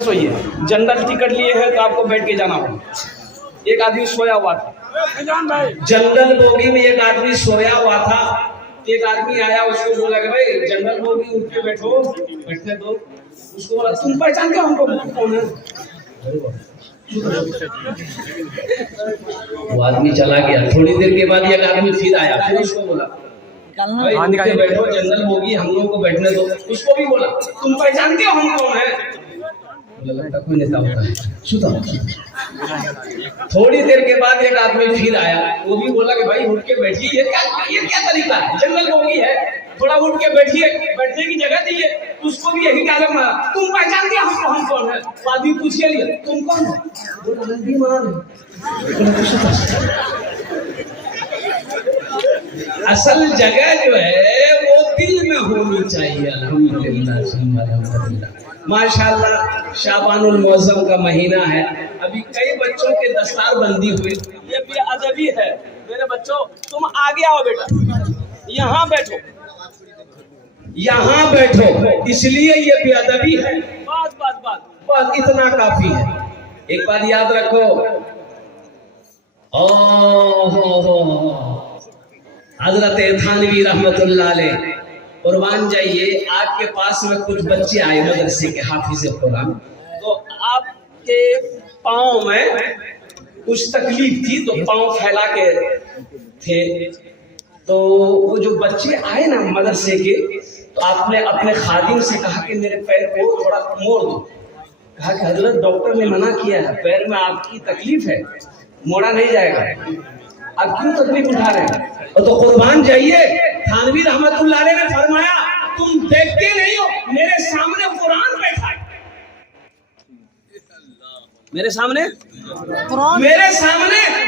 सोइए, general ticket लिए हैं तो आपको बैठ के जाना होगा। एक आदमी सोया हुआ था, जनरल बोगी में एक आदमी सोया हुआ था। एक आदमी आया, उसको बोला कि भाई जनरल बोगी उठ के बैठो, बैठने दो। उसको बोला तुम पहचान के हमको कौन है? वो आदमी चला गया। थोड़ी देर के बाद एक आदमी फिर आया, फिर उसको बोला भाई उठ के बैठो, जनरल बोगी हम लोगों को बैठने दो। उसको भी बोला तुम पहचान के हम कौन है? लगता कोई नेता होता है। सुधा थोड़ी देर के बाद एक आदमी फिर आया, वो भी बोला कि भाई उठ के बैठिए। ये क्या तरीका है? जनरल बोगी है, थोड़ा उठ के बैठिए, बैठने की जगह दीजिए। उसको भी यही डायलॉग मारा, तुम पहचान के हम कौन है? आदमी पूछ लिया तुम कौन हो? असल जगह जो है वो दिल में होनी चाहिए। अल्हम्दुलिल्लाह माशाअल्लाह, शाबानुल मौसम का महीना है। अभी कई बच्चों के दस्तार बंदी हुई। ये भी अदबी है। मेरे बच्चों तुम आगे आओ बेटा, यहाँ बैठो, यहाँ बैठो, इसलिए ये भी अदबी है। बस इतना काफी है। एक बात याद रखो, हजरत थानवी रहमतुल्लाह अलैह कुर्बान जाइए, आपके पास में कुछ बच्चे आए मदरसे के हाफिज कुरान, तो आपके पाँव में कुछ तकलीफ थी तो पाँव फैला के थे। तो वो जो बच्चे आए ना मदरसे के, तो आपने अपने खादिम से कहा कि मेरे पैर को थोड़ा मोड़ दो। कहा कि हजरत डॉक्टर ने मना किया है, पैर में आपकी तकलीफ है, मोड़ा नहीं जाएगा। आप क्यों तकलीफ उठा रहे हैं? तो कुर्बान जाइए, थानवी रहमतुल्लाह अलैह ने फरमाया तुम देखते नहीं हो, मेरे सामने कुरान बैठा है। मेरे सामने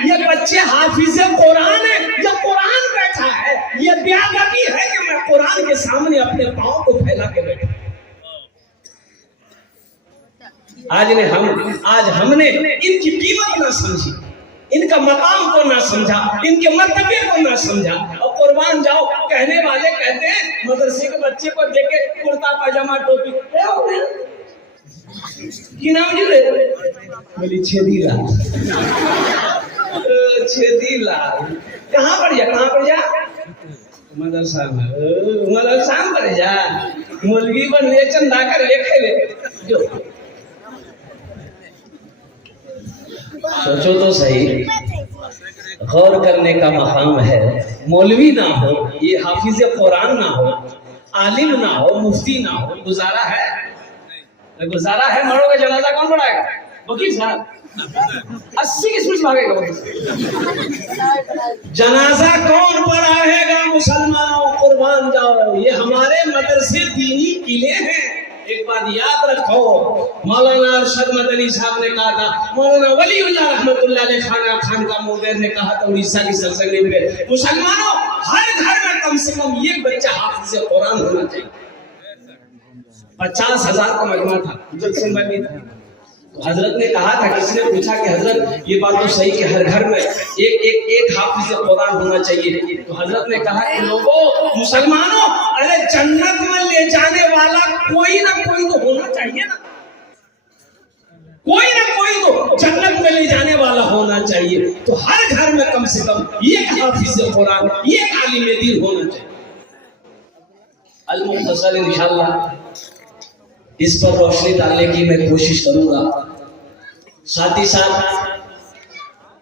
ये बच्चे हाफिज कुरान है, ये कुरान बैठा है। ये बेअदबी है कि मैं कुरान के सामने अपने पाँव को फैला के बैठा। आज हमने इनकी कीमत ना समझी, इनका मकाम को ना समझा, इनके मर्तबे को ना समझा। और कुर्बान जाओ, कहने वाले कहते हैं मदरसे के बच्चे को देखे कुर्ता पाजामा टोपी की नाम जी रे बोली छेदीलाल। छेदीलाल कहाँ पर जा? मदरसा में पर जा, मुर्गी बन ले, चंदा कर ले, खेले जो। सोचो तो सही, गौर करने का मकाम है। मौलवी ना हो, ये हाफिज कुरान ना हो, आलिम ना हो, मुफ्ती ना हो, गुजारा है? मरोगे जनाजा कौन पढ़ाएगा? वकील साहब 80 की स्पीड भागेगा। जनाजा कौन पढ़ाएगा? मुसलमानों कुर्बान जाओ, ये हमारे मदरसे दीनी किले हैं। एक बात याद रखो, मौलाना अरशद मदनी साहब ने कहा था, मौलाना वलीउल्लाह रहमतुल्लाह अलैह खान का मुदेर ने कहा था उड़ीसा की सरजमीन पे, मुसलमानों हर घर में कम से कम एक बच्चा हाफिज कुरान होना चाहिए। 50,000 का मजमा था जलसे में भी था। तो हजरत ने कहा था, किसी ने पूछा कि हजरत ये बात तो सही कि हर घर में एक हाफिज कुरान होना चाहिए। तो हजरत ने कहा कि लोगों, मुसलमानों, अरे जन्नत में ले जाने वाला कोई ना कोई तो होना चाहिए ना, कोई ना कोई तो जन्नत में ले जाने वाला होना चाहिए। तो हर घर में कम से कम एक हाफिज कुरान, एक आलिम दीन होना चाहिए। अल-मुख्तसर इंशाअल्लाह इस पर रोशनी डालने की मैं कोशिश करूंगा। साथ ही साथ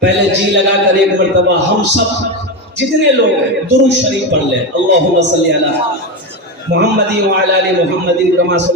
पहले जी लगाकर एक मर्तबा हम सब जितने लोग हैं दुरूद शरीफ पढ़ लें। अल्लाहुम्मा सल्ली अला मुहम्मदिन व अला आलि मुहम्मदिन कमा